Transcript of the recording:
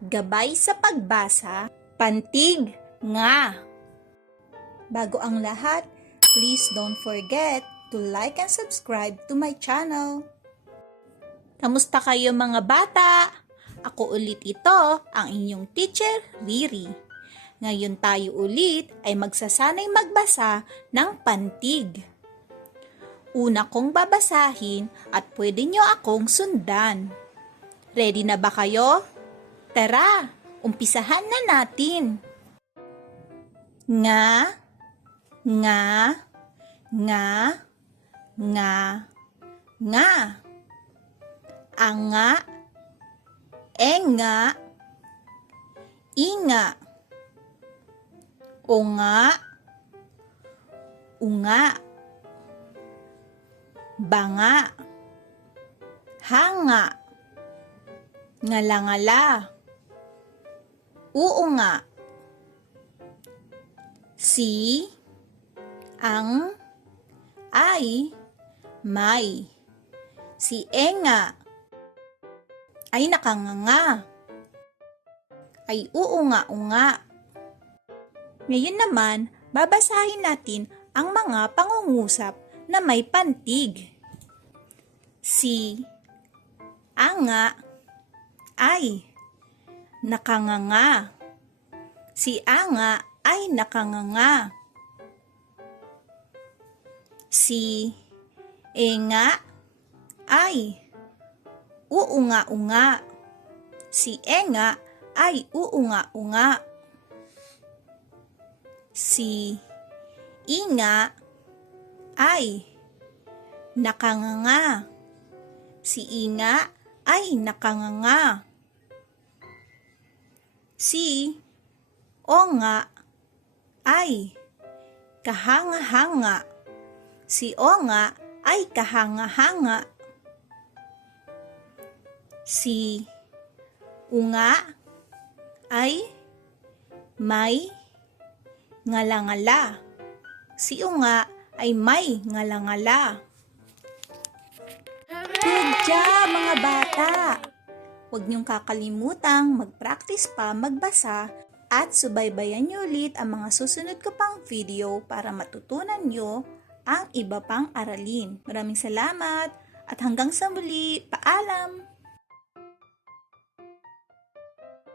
Gabay sa pagbasa, pantig nga. Bago ang lahat, please don't forget to like and subscribe to my channel. Kamusta kayo mga bata? Ako ulit ito, ang inyong teacher, Riri. Ngayon tayo ulit ay magsasanay magbasa ng pantig. Una kong babasahin at pwede nyo akong sundan. Ready na ba kayo? Tara, umpisahan na natin. Nga, nga, nga, nga, nga. Anga, enga, inga. Unga, unga. Banga, hanga, ngalangala. Oo nga. Si, ang, ay, may. Si Enga, ay nakanganga. Ay oo nga, unga. Ngayon naman, babasahin natin ang mga pangungusap na may pantig. Si, anga, ay, nakanganga. Si anga ay nakanganga. Si enga ay uunga-unga. Si enga ay uunga-unga. Si inga ay nakanganga. Si inga ay nakanganga. Si onga ay kahanga-hanga. Si onga ay kahanga-hanga. Si unga ay may ngalangala. Si unga ay may ngalangala. Good job mga bata! Huwag niyong kakalimutang mag-practice pa magbasa at subaybayan niyo ulit ang mga susunod ko pang video para matutunan niyo ang iba pang aralin. Maraming salamat at hanggang sa muli, paalam!